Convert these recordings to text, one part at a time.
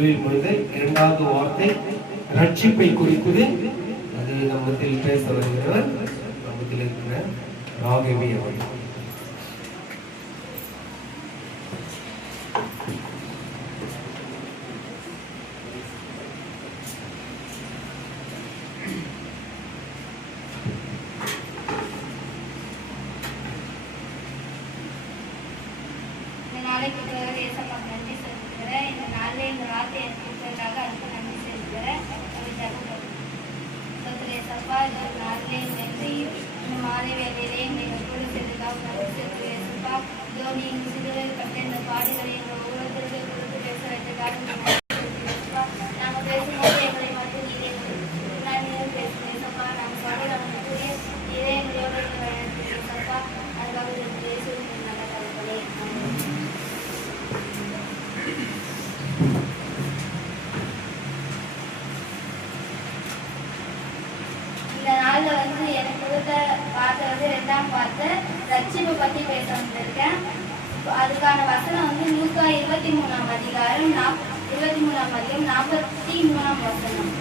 சிலுவையில் பொழுது இரண்டாவது வார்த்தை ரட்சிப்பை குறிக்குது. அது நம்மத்தில் பேச வருகிறவர் நம்மத்தில் இருக்கிற ராகவி அவர்கள். ரட்சிப்பை பத்தி பேச வந்திருக்கேன். அதுக்கான வசனம் வந்து லூக்கா 23ஆம் அதிகாரம் 23ஆம் அதிகாரம் 43ஆம் வசனம்.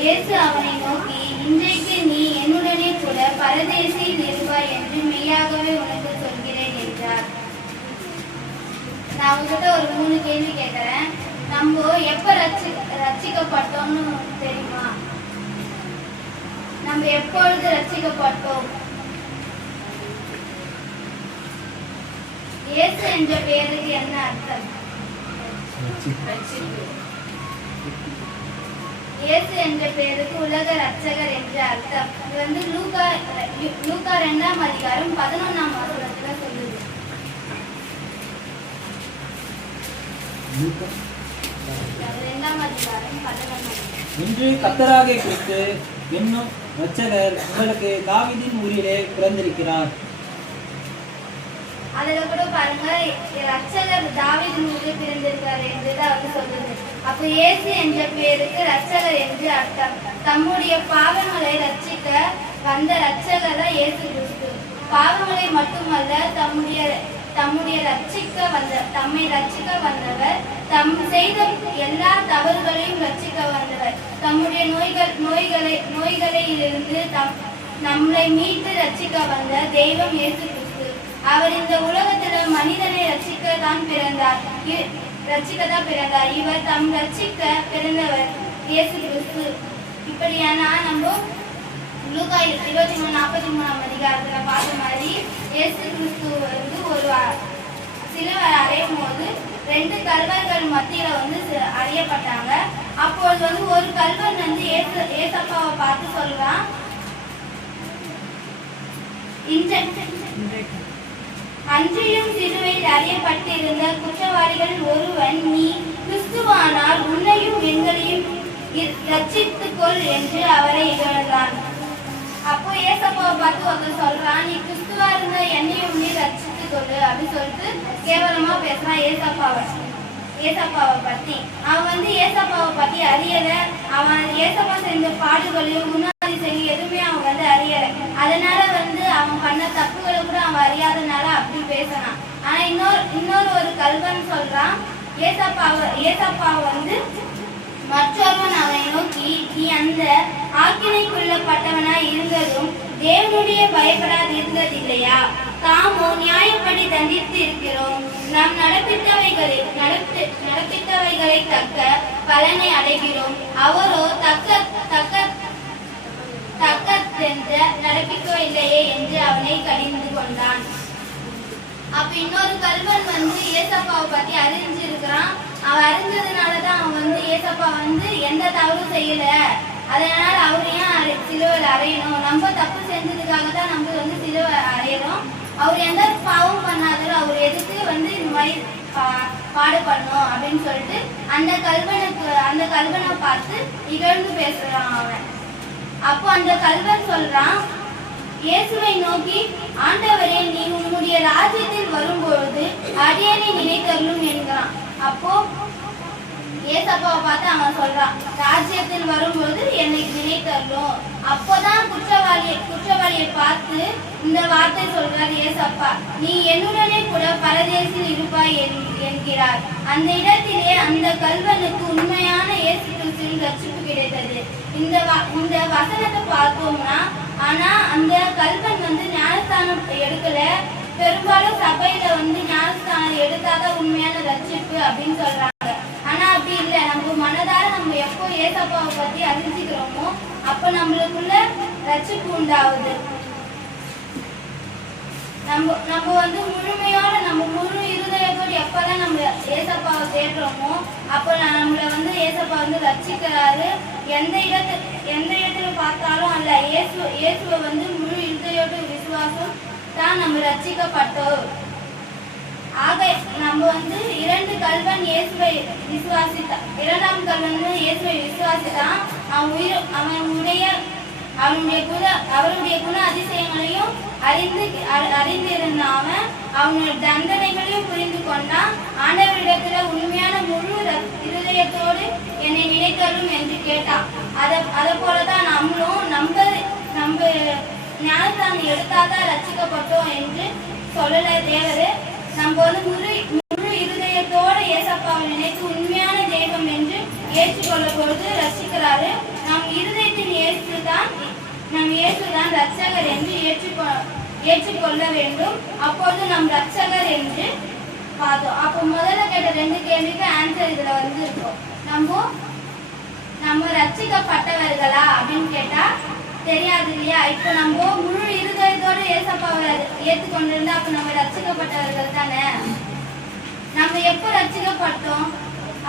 இயேசு அவனை நோக்கி, இன்றைக்கு நீ என்னுடனே கூட பரதேசில் இருப்பாய் என்று மெய்யாகவே உனக்கு சொல்கிறேன் என்றார். நான் உங்ககிட்ட ஒரு 3 கேள்வி கேட்கிறேன். நம்ம எப்ப ரட்சிக்கப்பட்டோம்னு தெரியுமா? நம்ம எப்பொழுது ரட்சிக்கப்பட்டோம்? இயேசு என்ற பெயருக்கு என்ன அர்த்தம்? இயேசு என்ற பெயருக்கு உலக ரட்சகர் என்ற அர்த்தம். இது வந்து லூக்கா 2ஆம் அதிகாரம் 11ஆம் வசனத்துல சொல்லுது. இன்று கர்த்தராகிய கிறிஸ்து என்னும் இரட்சகர் உங்களுக்கு தாவீதின் ஊரிலே பிறந்திருக்கிறார். அதுல கூட பாருங்க, ரட்சகர் தாவீதின் ஊரில் பிறந்திருக்கிறார் என்றுதான் வந்து சொல்லுது. அப்ப இயேசு என்ற பெயருக்கு ரட்சகர் என்று அர்த்தம். தம்முடைய பாவங்களை ரட்சிக்க வந்த ரட்சகர் தான் இயேசு கிறிஸ்து. பாவங்களை மட்டுமல்ல, தம்மை ரட்சிக்க வந்தவர், தம் செய்த எல்லா தவறுகளையும் ரட்சிக்க வந்தவர். தம்முடைய நோய்களிலிருந்து நம்மை மீட்டு ரட்சிக்க வந்த தெய்வம் இயேசு கிறிஸ்து. அவர் இந்த உலகத்துல மனிதனை ரட்சிக்கத்தான் பிறந்தார். இவர் தம் ரட்சிக்க பிறந்தவர் இயேசு கிறிஸ்து. இப்படியானா நம்ம லூக்கா 23:43ஆம் அதிகாரத்துல பார்த்த மாதிரி இயேசு கிறிஸ்து வந்து ஒரு சிலுவை அறையும் போது 2 கல்வர்கள் மத்தியில வந்து அறையப்பட்டாங்க. அப்போது வந்து ஒரு கல்வன் வந்து ஏசப்பாவை பார்த்து சொல்றான், அன்றிலும் சிலுவையில் அறியப்பட்டிருந்த குற்றவாளிகள் ஒருவன், நீ கிறிஸ்துவானால் உன்னையும் எங்களையும் ரட்சித்துக்கொள் என்று அவரை இகழ்ந்தான். அப்போ ஏசப்பாவை பார்த்து ஒருத்தர் சொல்றான், நீ கிறிஸ்துவா இருந்த என்னையும் நீ ரட்சித்துக்கொள்ளு அப்படின்னு சொல்லிட்டு கேவலமா பேசுறான் ஏசப்பாவை பத்தி. அவன் வந்து ஏசப்பாவை பத்தி அறியல. அவன் ஏசப்பா செஞ்ச பாடுகளையும் முன்னாடி செய்ய எதுவுமே அவன் வந்து அறியல. அதனால வந்து அவன் பண்ண தப்புகளை கூட அவன் அறியாதனால அப்படி பேசுறான். ஆனா இன்னொரு ஒரு கல்வன் சொல்றான், ஏசப்பாவை வந்து மற்றொருவன் அவனை நோக்கி, நீ அந்த ஆக்கினைக்குள்ளப்பட்டவனாய் இருந்ததும் தேவனுடைய பயப்படாது இருந்ததில்லையா? தாமோ நியாயப்படி தண்டித்து இருக்கிறோம். நாம் நடப்பித்தவைகளை தக்க பலனை அடைகிறோம். அவரோ தக்கதென்று நடப்பிக்கவில்லையே என்று அவனை கடிந்து கொண்டான். அப்ப இன்னொரு கல்வன் வந்து ஏசப்பாவை பத்தி அறிஞ்சிருக்கிறான். அவன் அறிஞ்சதுனாலதான் அவன் வந்து ஏசப்பா வந்து எந்த தவறும் செய்யல, அதனால அவரையும் சிலுவையில் அறையணும். நம்ம தப்பு செஞ்சதுக்காக தான் நம்ம வந்து சிலுவை அறையணும். அவர் எந்த பாவம் பண்ணாதோ அவர் எதுக்கு வந்து இந்த மாதிரி பாடுபடணும் அப்படின்னு சொல்லிட்டு அந்த கல்வனை பார்த்து இகழ்ந்து பேசுறான் அவன். அப்போ அந்த கல்வன் சொல்றான், இயேசுவை நோக்கி, ஆண்டவரே, நீ உன்னுடைய ராஜ்யத்தில் வரும்பொழுது அடியேனை நினைத்தருளும் என்கிறான். அப்போ ஏசப்பாவை பார்த்து அவன் சொல்றான், ராஜ்யத்தில் வரும்போது என்னை நினைத்தரலும். அப்போதான் குற்றவாளியை பார்த்து இந்த வார்த்தை சொல்றார் ஏசப்பா, நீ என்னுடனே கூட பரதேசில் இருப்பாய் என்கிறார். அந்த இடத்திலே அந்த கல்வனுக்கு உண்மையான இயேசு கிறிஸ்துவின் ரட்சிப்பு கிடைத்தது. இந்த வசனத்தை பார்த்தோம்னா, ஆனா அந்த கல்வன் ஞானஸ்தானம் எடுக்கல. பெரும்பாலும் சபையில ஞானஸ்தானம் எடுத்தாதான் உண்மையான ரட்சிப்பு அப்படின்னு சொல்றாங்க. ஆனா அப்படி இல்லை. நம்ம மனதார நம்ம எப்போ ஏசப்பாவை பத்தி அறிஞ்சிக்கிறோமோ அப்ப நம்மளுக்குள்ள ரட்சிப்பு உண்டாகுது. நம்ம முழுமையோட நம்ம முழு இருதயத்தோடு எப்பதான் நம்ம ஏசப்பாவை தேடுறோமோ அப்ப நம்மள ஏசப்பா ரட்சிக்கிறாரு. எந்த இடத்துல பார்த்தாலும் அல்ல, இயேசுவை முழு இருதயோட விசுவாசம் தான் நம்ம ரட்சிக்கப்பட்டோம். ஆக நம்ம இரண்டு கல்வன் இயேசுவை விசுவாசித்தான். இரண்டாம் கல்வன் இயேசுவை விசுவாசித்தான். அவருடைய குண அதிசயங்களையும் அறிந்திருந்தாம அவனுடைய தண்டனைகளையும் புரிந்து கொண்டான். ஆண்டவரிடத்துல உண்மையான முழு இருதயத்தோடு என்னை நினைத்தரும் என்று கேட்டான். அதை போலதான் நம்மளும் நம்ம ஞானஸ்தானம் எடுத்தாதான் ரட்சிக்கப்பட்டோம் என்று சொல்லல தேவரு. நம்ம முழு இருதயத்தோட ஏசப்பாவை நினைத்து உண்மையான தெய்வம் என்று ஏற்றுக்கொள்ள பொழுது ரட்சிக்கிறாரு. நம் இருதயத்தின் இயேசுதான் ரட்சகர் என்று ஏற்றுக்கொள்ள வேண்டும். அப்போது நம் ரட்சகர் என்று பார்த்தோம். அப்போ முதல்ல கேட்ட 2 கேள்விக்கு ஆன்சர் இதுல இருக்கும். நம்ம ரட்சிக்கப்பட்டவர்களா அப்படின்னு கேட்டா தெரியாது இல்லையா? இப்போ நம்ம முழு இருதயத்தோட ஏசப்பாவை ஏற்றுக்கொண்டிருந்தா அப்ப நம்ம ரட்சிக்கப்பட்டவர்கள் தானே. நம்ம எப்போ ரட்சிக்கப்பட்டோம்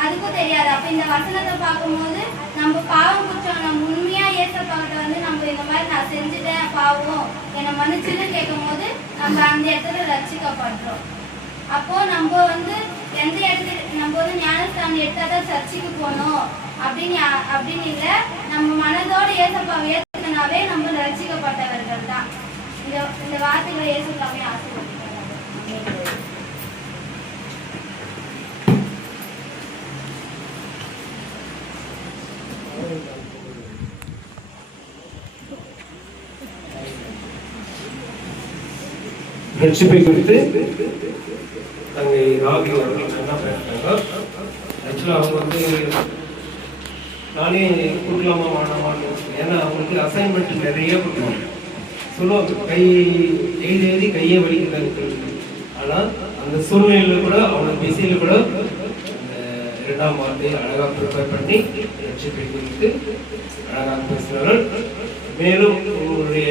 அதுக்கும் தெரியாது. அப்ப இந்த வசனத்தை பார்க்கும்போது நம்ம பாவம் குற்றம் நம்ம உண்மையா ஏசப்பாக்கிட்ட நம்ம இந்த மாதிரி நான் செஞ்சுட்டேன் பாவம் என்னை மன்னிச்சுன்னு கேட்கும் போது நம்ம அந்த இடத்துல ரட்சிக்கப்படுறோம். அப்போ நம்ம எந்த இடத்துல நம்ம ஞானஸ்தானம் எடுத்தாதான் சர்ச்சைக்கு போகணும் அப்படின்னு இல்லை. நம்ம மனதோட ஏசப்பாவை ஏற்றுக்கனாவே நம்ம ரட்சிக்கப்பட்டவர்கள் தான். இந்த வார்த்தைகளை ஏசுக்காமே ஆசீர்வதிக்கிறாங்க. ரட்சிப்பை குறித்து அங்கே ராகி அவர்கள் என்ன பேசுறாங்க. ஆக்சுவலாக அவங்க நானே கொடுக்கலாமா வேணாமான்னு, ஏன்னா அவங்களுக்கு அசைன்மெண்ட் நிறைய கொடுக்கணும் சொல்லுவாங்க. எழுதி கையை வலிக்கிறது. ஆனால் அந்த சூழ்நிலையில் கூட அவங்க பிஸியில் கூட இந்த 2ஆம் வார்த்தையை அழகாக ப்ரிப்பேர் பண்ணி ரட்சிப்பை குறித்து அழகாக பேசுகிறார்கள். மேலும் உங்களுடைய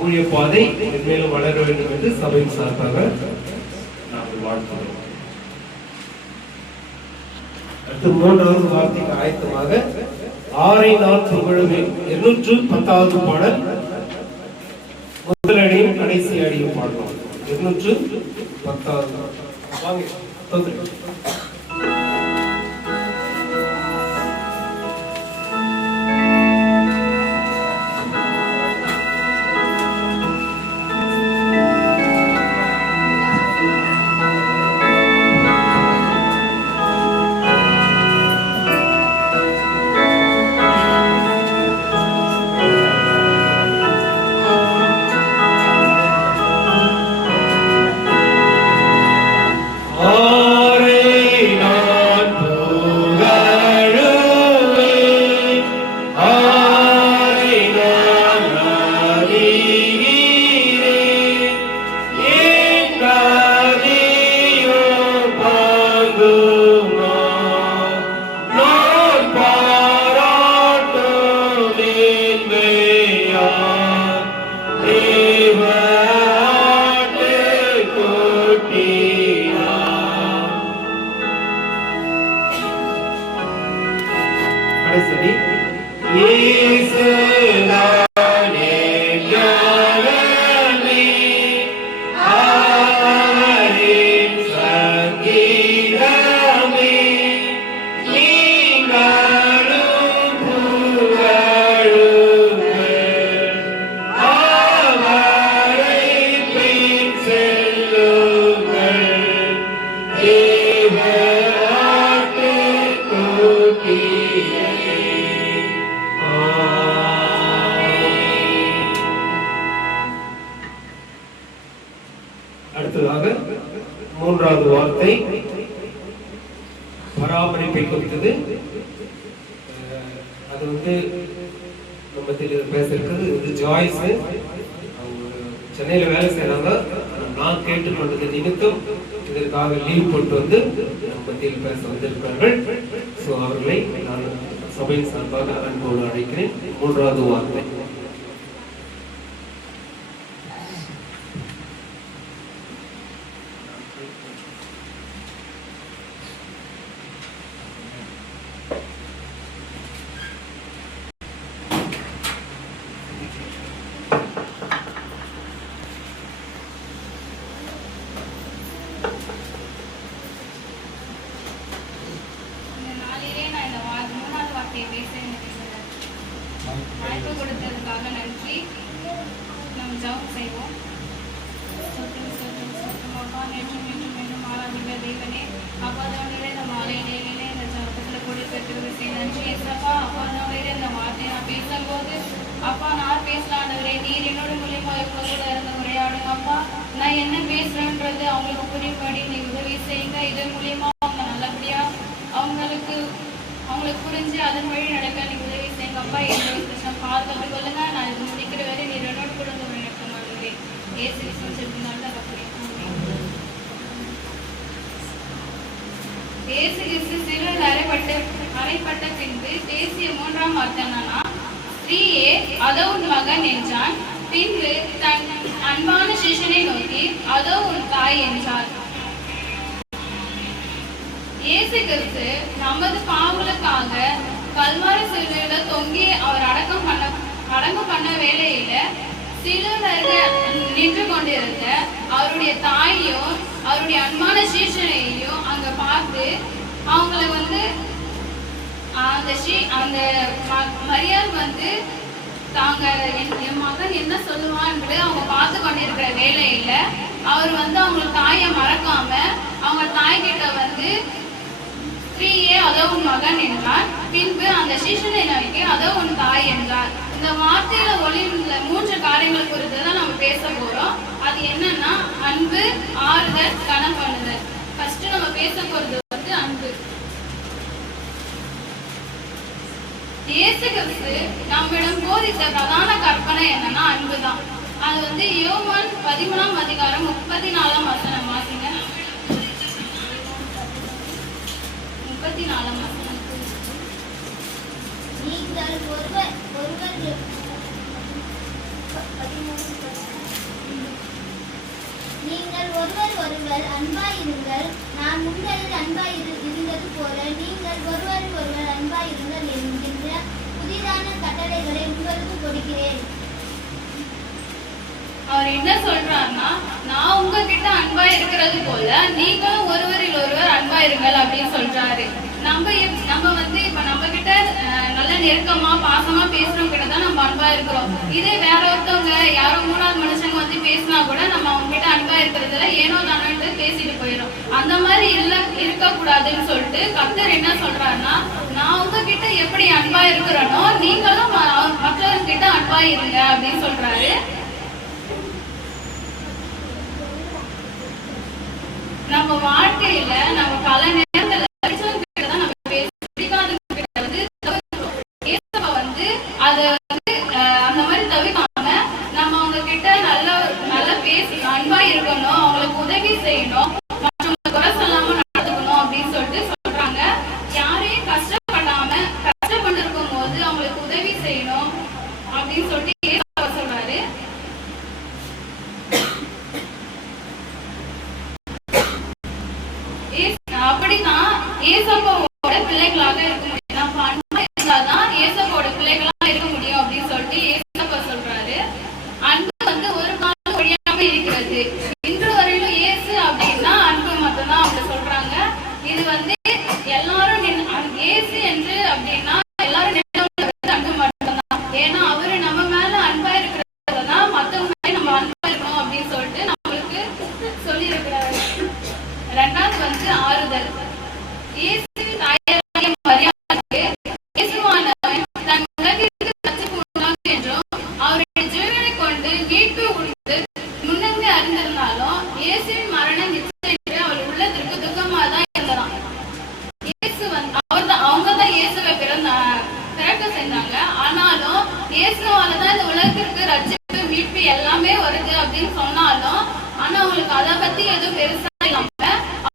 ஊழிய பாதை மேலும் வளர வேண்டும் என்று சபையின் சார்பாக நாங்கள் வாழ்த்துகிறோம். அடுத்து 3வது வார்த்தைக்கு ஆயத்தமாக 6 நாள் புகழுமே 210வது பாடல் முதல் அடியும் கடைசி அடியும் பாடலாம். 210வது பராமரிப்பை குறித்தது. அது வந்து நம்ம பேச இருக்கிறது இது ஜாய்ஸ். அவங்க சென்னையில வேலை செய்யறாங்க. நான் கேட்டுக்கொண்டது நிமித்தம் இதற்காக லீவ் போட்டு வந்து நம்ம மத்தியில் பேச வந்திருக்கிறார்கள். ஸோ அவர்களை நான் சபையின் சார்பாக அன்போடு அழைக்கிறேன். மூன்றாவது வார்த்தை. வாய்ப்பு கொடுத்ததுக்காக நன்றி. நம்ம ஜெபம் செய்வோம். அப்பா, நேற்று மீண்டும் மாறாதீங்க தெய்வனே. அப்பா தானே இந்த மாலை நேரிலே இந்த ஜபத்தில் கூட பெற்று நன்றி ஏசப்பா. அப்பா தானே இந்த வார்த்தையை நான் பேசும்போது அப்பா நான் பேசலானவரே, நீர் என்னோட மூலியமா எப்போ கூட இருந்து உரையாடுங்க அப்பா. நான் என்ன பேசுறேன்றது அவங்களுக்கு புரியும்படி நீங்க உதவி செய்யுங்க. இதன் மூலியமா அவங்க நல்லபடியா அவங்களுக்கு புரிஞ்சு அதன் வழி நடக்க நீங்க உதவி செய்யுங்க அப்பா. என்னோட பிரச்சனை பார்த்து கொள்ளுங்க. நான் இது முடிக்கிற வரை நீர் என்னோட கூட நடத்துமாறுவே ஏசு சொல்லினால இயேசு கிறிஸ்து சிலுவையில் அறைப்பட்ட பின்பு பேசிய மூன்றாம் வார்த்தை என்னன்னா, ஸ்திரீயே அதோ உன் மகன் என்றான். பின்பு தன் அன்பான சிஷ்யனை நோக்கி அதோ உன் தாய் என்றார். இயேசு கிறிஸ்து நமது பாவங்களுக்காக கல்வாரி சிலுவையில தொங்கி அவர் அடக்கம் பண்ண வேலையில சிலுவையில் நின்று கொண்டிருந்த அவருடைய தாயையும் அவருடைய அன்பான சீஷனையும் அங்க பார்த்து அவங்கள வந்து அந்த மரியாள் வந்து தாங்க என் மகன் என்ன சொல்லுவான்னு அவங்க பார்த்து கொண்டிருக்கிற வேலையில அவர் வந்து அவங்க தாயை மறக்காம அவங்க தாய் கிட்ட வந்து ஸ்திரீயே அதோ உன் மகன் என்றார். பின்பு அந்த சீஷனை நோக்கி அதோ உன் தாய் என்றார். இந்த வார்த்தையில ஒளியுள்ள 3 காரியங்கள் குறித்து தான் நம்ம பேச போறோம். அது என்னன்னா அன்பு, ஆறுதல், கனம் பண்ணுதல். ஃபர்ஸ்ட் நம்ம பேச போறது வந்து அன்பு. இயேசு கிறிஸ்து நம்மிடம் போதித்த பிரதான கற்பனை என்னன்னா அன்புதான். அது வந்து யோவான் 13ஆம் அதிகாரம் 34ஆம் வசனம் வாசிங்க. 34ஆம் வசனம். நீங்கள் ஒருவர் அன்பாயிருங்கள். நான் உங்களில் இருந்தது போல நீங்கள் ஒருவர் அன்பாயிருங்கள் என்கின்ற புதிதான கட்டளைகளை உங்களுக்கு கொடுக்கிறேன். அவர் என்ன சொல்றாருன்னா, நான் உங்ககிட்ட அன்பா இருக்கிறது போல நீங்களும் ஒருவரில் ஒருவர் அன்பா இருங்கள் அப்படின்னு சொல்றாரு. நம்ம வந்து இப்ப நம்ம கிட்ட நல்ல நெருக்கமா பாசமா பேசுறவங்க கிட்ட தான் நம்ம அன்பா இருக்கிறோம். இதே வேற ஒருத்தவங்க யாரோ 3வது மனுஷங்க வந்து பேசினா கூட நம்ம அவங்க கிட்ட அன்பா இருக்கிறதுல ஏனோ தானோன்னு பேசிட்டு போயிடும். அந்த மாதிரி இருக்க கூடாதுன்னு சொல்லிட்டு கர்த்தர் என்ன சொல்றாருன்னா, நான் உங்ககிட்ட எப்படி அன்பா இருக்கிறனோ நீங்களும் மற்றவங்க கிட்ட அன்பா இருங்க அப்படின்னு சொல்றாரு. நம்ம வாழ்க்கையில நம்ம பல நேரத்துல நம்ம பிடிக்காதவங்க வந்து அத வந்து அந்த மாதிரி தவிர்க்காம நம்ம அவங்க கிட்ட நல்லா பேசி அன்பா இருக்கணும், அவங்களுக்கு உதவி செய்யணும், மற்றவங்க குறை சொல்லாம நடந்துக்கணும் அப்படின்னு சொல்லிட்டு சொல்றாங்க. யாரையும் கஷ்டப்பட்டு இருக்கும் போது அவங்களுக்கு உதவி செய்யணும் அப்படின்னு சொல்லிட்டு சொல்றாரு. அப்படிதான் ஏசப்பாவோட பிள்ளைகளாக இருக்க முடியும். நம்ம அன்பா இருந்தாதான் ஏசப்பாவோட பிள்ளைகளா இருக்க முடியும் அப்படின்னு சொல்லிட்டு ஏசப்பா சொல்றாரு. அன்பு வந்து ஒரு காலம் ஒழியாம இருக்கிறது. இன்று வரையிலும் ஏசு அப்படின்னா அன்பு மட்டும்தான் அவங்க சொல்றாங்க. இது வந்து எல்லாரும் ஏசு என்று அப்படின்னா எல்லாரும் அன்பு மட்டும்தான். ஏன்னா அவரு நம்ம மேல அன்பா இருக்கிறதுதான் மத்தவங்க மேல நம்ம அன்பா இருக்கணும் அப்படின்னு சொல்லிட்டு நம்மளுக்கு சொல்லி இருக்கிறாரு. 2வது வந்து ஆறுதல். இயேசுவின் தாயாகிய மரியாளுக்கு இயேசுவானவர் தன் உலகிற்கு ரட்சிப்பு உண்டாகும் என்றும் அவருடைய ஜீவனை கொண்டு மீட்பு உண்டு முன்னமே அறிந்திருந்தாலும் இயேசுவின் மரணம் நிச்சயம் என்று அவள் உள்ளத்திற்கு துக்கமாக தான் இருந்ததாம். இயேசு வந்து அவங்க தான் இயேசுவை பிறக்க செஞ்சாங்க. ஆனாலும் இயேசுவால தான் இந்த உலகத்திற்கு ரட்சிப்பு மீட்பு எல்லாமே வருது அப்படின்னு சொன்னாலும் ஆனா அவங்களுக்கு அதை பத்தி எதுவும் பெருசா இல்லாம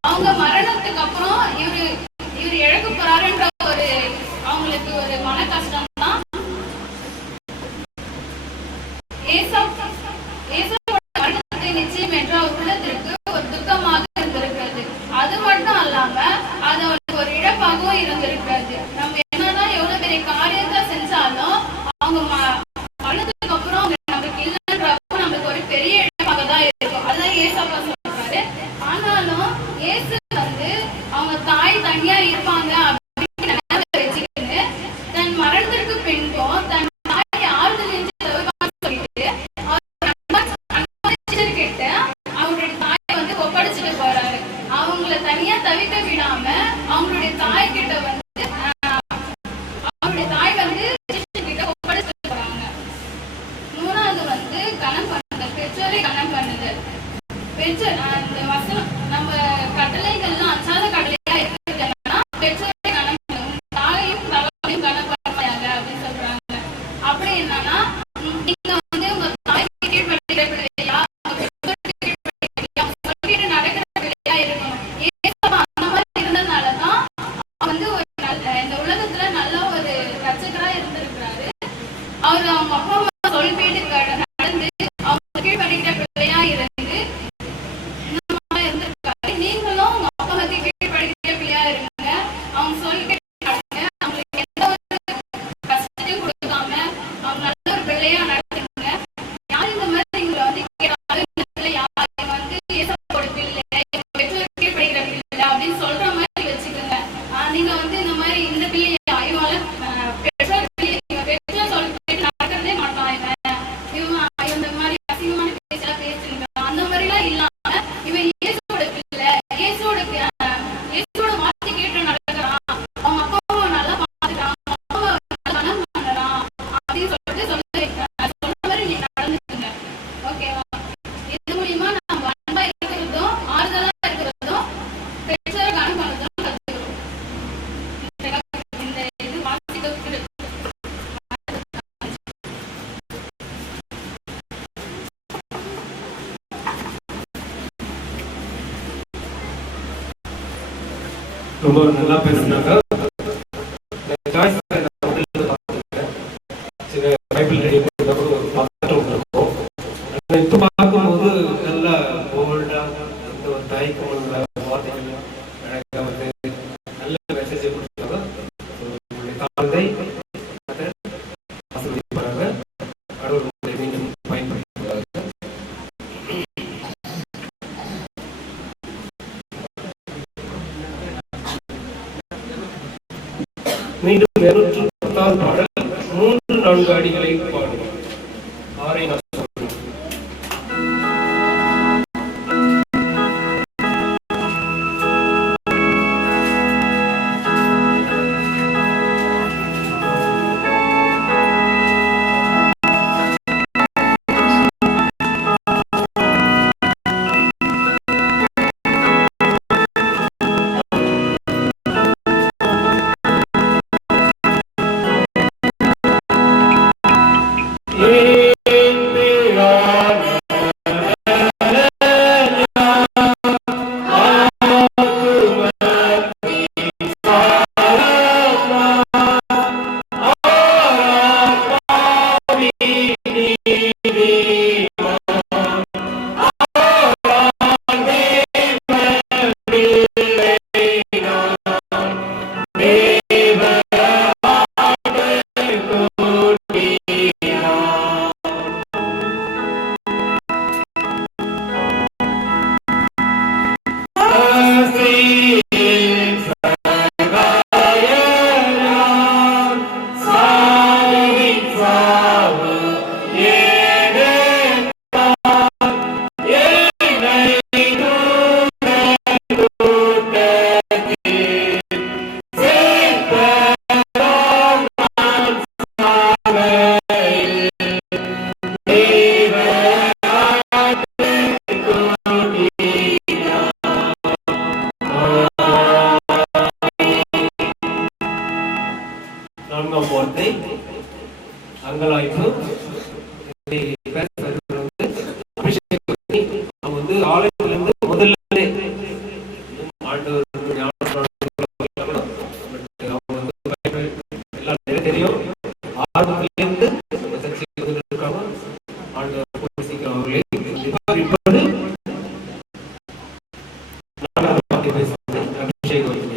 அவங்க மரணத்துக்கு அப்புறம் இவரு இழக்க போறாருன்ற ஒரு அவங்களுக்கு ஒரு மன கஷ்டம் தான். நிச்சயம் என்ற ஒரு உள்ளத்திற்கு ஒரு துக்கமாக இருந்திருக்கிறது. அது மட்டும் அல்லாம அது அவளுக்கு ஒரு இழப்பாகவும் இருந்திருக்கிறது. நம்ம என்னதான் எவ்வளவு பெரிய காரியத்தை செஞ்சாலும் அவங்க மரணத்துக்கு அப்புறம் நமக்கு இல்லைன்றப்போ நம்மளுக்கு ஒரு பெரிய இழப்பாக தான் இருக்கும். அதுதான் ஏசப்பா சொல்றாரு. ஆனாலும் ஏசு வந்து அவங்க தாய் தனியா இருப்பாங்க அப்படின்னு வச்சுக்கிட்டு தன் மரணத்திற்கு பின்பும் தன் தாய்க்கு ஆறுதல் என்று சொல்லிட்டு அவங்களுடைய தாயை வந்து ஒப்படைச்சிட்டு போறாரு. அவங்கள தனியா தவிக்க விடாம அவங்களுடைய தாய் கிட்ட வந்து அவங்களுடைய தாய் வந்து கிட்ட ஒப்படைச்சிட்டு போறாங்க. மூணாவது வந்து கணம் பண்ணுதல், பெற்றோரை கணம் பண்ணுதல். இந்த வசனம் நம்ம கட்டளைகள்லாம் அச்சாத கட்டளையா இருக்குதுன்னா பெற்றோரை கணம் பண்ணும், தாயையும் தகவலையும் கணம் பண்ணுவாங்க அப்படின்னு சொல்றாங்க. அப்படி என்னன்னா நீங்க வந்து உங்க தாய்க்கு கீழ்படுகிற பிள்ளையா நடக்கிற பிள்ளையா இருக்கணும். அந்த மாதிரி இருந்ததுனாலதான் வந்து ஒரு இந்த உலகத்துல நல்ல ஒரு ரட்சகரா இருந்திருக்கிறாரு. அவர் அவங்க அப்பா அம்மா சொல் வீடு நடந்து அவங்க கீழ்படுகிற பிள்ளையா இருந்து இருந்திருக்காரு. நீங்களும் உங்க அப்பா அம்மா கீழ்படுகிற பிள்ளையா இருங்க. அவங்க சொல் கேட்டு அவங்களுக்கு எந்த ஒரு கஷ்டத்தையும் கொடுக்காம அவங்க நல்ல ஒரு பிள்ளையா நடத்துங்க. யார் இந்த மாதிரி நீங்களை வந்து கேட்டாலும் இந்த பிள்ளை யார் வந்து ஏசப்போட பிள்ளை பெற்றோர் கீழ்படுகிற பிள்ளை அப்படின்னு சொல்ற மாதிரி வச்சுக்கோங்க. நீங்க வந்து இந்த மாதிரி இந்த பிள்ளைய இவங்கள பெற்றோர் பெற்றோர் சொல் கேட்டு நடக்கிறதே மாட்டான் இவன் இந்த மாதிரி அசிங்கமான பேச்சா பேசுங்க அந்த மாதிரி எல்லாம் இல்லாம இவன் இயேசுவோட பிள்ளை, இயேசுவோட வார்த்தை கேட்டு நடக்கிறான், அவங்க அப்பா அம்மா நல்லா பாத்துக்கிறான், அப்பா நல்லா பண்றான் அப்படின்னு சொல்லிட்டு சொல்ல வைக்கிறான். சொல்ற மாதிரி நீங்க நடந்துக்குங்க. ஓகேவா? இது மூலியமா நம்ம அன்பா இருக்கிறதும் ஆறுதலா இருக்கிறதும் பெற்றோரை கணம் பண்ணுறதும் கத்துக்கிறோம். இந்த இது வாசிக்க ரொம்ப நல்லா பேசுனாங்க. பைபிள் ரெடி ஒரு பதட்டம் இருக்கும். இப்போ பார்க்கும்போது நல்லா போல்டா அந்த ஒரு தயக்கம் வார்த்தைகள் அழகா வந்து நல்ல மெசேஜ் கொடுத்தாங்க. தாழ்ந்தை ஆசிரியப்பாங்க கடவுள் மீண்டும் பயன்படுத்துகிறாங்க. மீண்டும் 210 பாடல் 3-4 அடிகளை பாடுவோம். 6 வார்த்தை அங்கலாய்ப்பு. அவங்க வந்து ஆலயத்துல இருந்து முதல்ல ஆண்டவர் எல்லாம் தெரியும். ஆரம்பத்திலிருந்து இருக்காங்க. ஆண்டவர் சீக்கிரம் அவர்களே அபிஷேகம்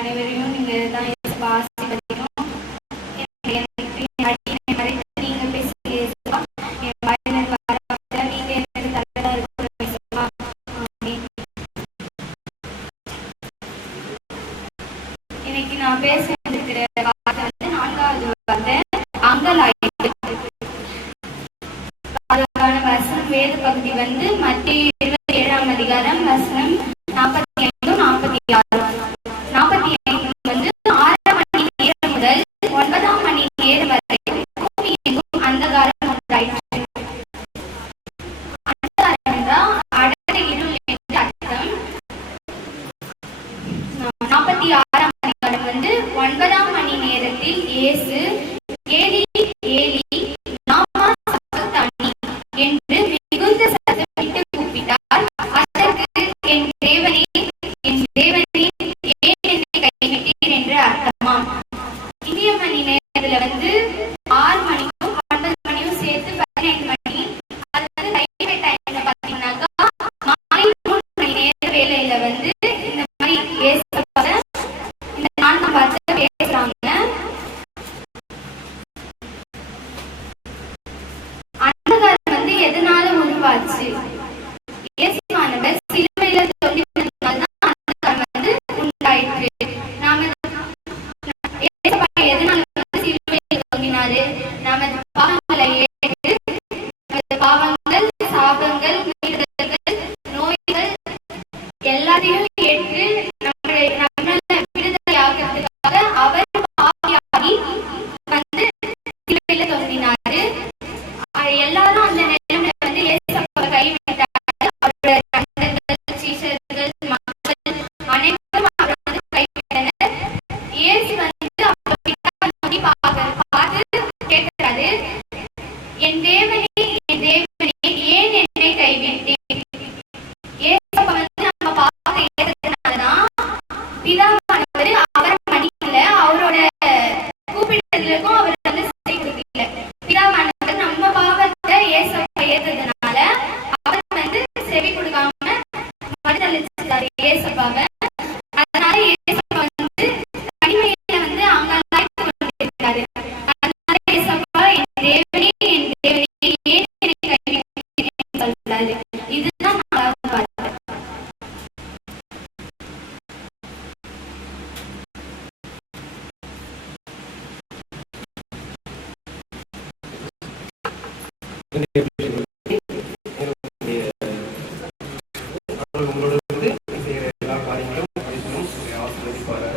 அனைவரையும் நீங்க தான் ஆசீர்வதிக்கணும். இன்னைக்கு நான் பேச இருக்கிற வார்த்தை வந்து 4வது வார்த்தை அங்கலாய்ப்பு. அதுக்கான வசனம் வேத பகுதி வந்து மத்தேயு 27ஆம் அதிகாரம் வசனம் 45 46. 45 வந்து 6 மணி நேரம் முதல் 9 மணி நேரம் வரை பூமி எங்கும் அந்தகாரம் உண்டாயிற்று. அந்தகாரம் என்றால் அடர்ந்த இருள் என்று அர்த்தம். 46ஆம் அதிகாரம் வந்து 9ஆம் மணி நேரத்தில் இயேசு ஏலி ஏலி லாமா சபக்தானி என்று மிகுந்த சத்தமிட்டு கூப்பிட்டார். அதற்கு என் தேவனே ஏன் என்னை கைவிட்டீர் என்று அர்த்தமாம். இந்திய மணி நேரத்துல வந்து 6 மணிக்கும் 9 மணியும் சேர்த்து 15 மணி. அது வந்து ரயில்வே டைம்ல பாத்தீங்கன்னாக்கா மாலை 3 மணி நேர வேலையில வந்து இந்த மாதிரி பேசுறத இந்த 4ஆம் வார்த்தை பேசுறாங்க. அந்தகாரம் வந்து எதனால உருவாச்சு? இயேசுவானவர் சிலுவையில தொங்கினதுனால தான் அந்தகாரம் வந்து உண்டாயிற்று. நாம எதனால வந்து சிலுவையில தொங்கினாரு? நமது பாவங்களை ஏற்று நமது பாவங்கள், சாபங்கள், மீறுதல்கள், நோய்கள் எல்லாத்தையும் ஏற்று நம்மளை விடுதலை ஆகிறதுக்காக அவர் பாவியாகி வந்து சிலுவையில தொங்கினாரு. எல்லாரும் அந்த நேரத்துல வந்து இயேசுவை கைவிட்டாரு. அவரோட நண்பர்கள், சீஷர்கள், மக்கள் அனைவரும் அவரை வந்து கைவிட்டனர். இயேசு வந்து பார்த்து கேட்கிறாரு, என் தேவனே ஏன் என்னை கைவிட்டீர்? இயேசுவை வந்து நம்ம பார்க்க ஏற்றதுனாலதான் பிதாவானவர் அவரை மன்னிக்கல, அவரோட கூப்பிடுறதுக்கும் அவர் வந்து செவி கொடுக்கல. பிதாவானவர் நம்ம பாவத்தை இயேசுவை ஏற்றதுனால அவர் வந்து செவி கொடுக்காம மறுதளிச்சிட்டாரு இயேசுவாவை. அதனால இயேசுவை வந்து தனிமையில வந்து அங்கலாய்த்து கொண்டிருக்கிறாரு. அதனால இயேசுவா என் தேவனே ஏன் என்னை கைவிட்டீர் சொல்றாரு. இதுதான் 4வது வார்த்தை. உங்களோட வந்து செய்கிற எல்லா காரியங்களும் ஆசீர்வதிப்பாரு.